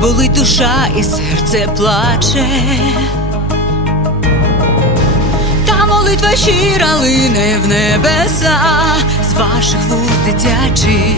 Болить душа, і серце плаче. Та молитва щира лине в небеса з ваших вуз дитячих.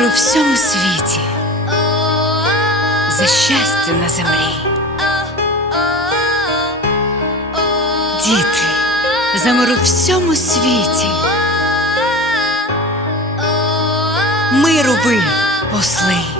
За мир у всьому світі, за щастя на землі. Діти, за миру всьому світі. Миру ви посли.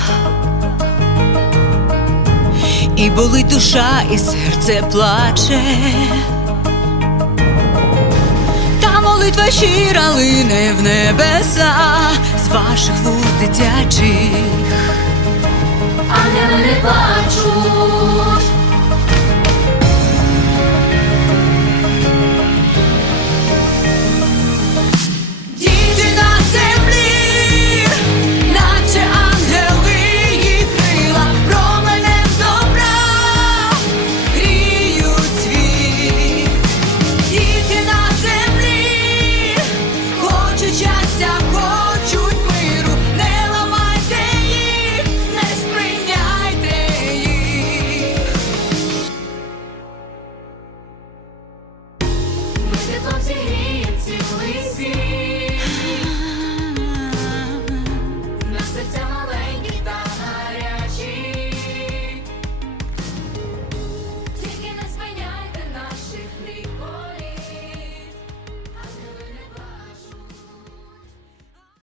І болить душа, і серце плаче. Та молитва щира лине в небеса з ваших вуз дитячих. а не плачуть. хлопці грієм цілий світ.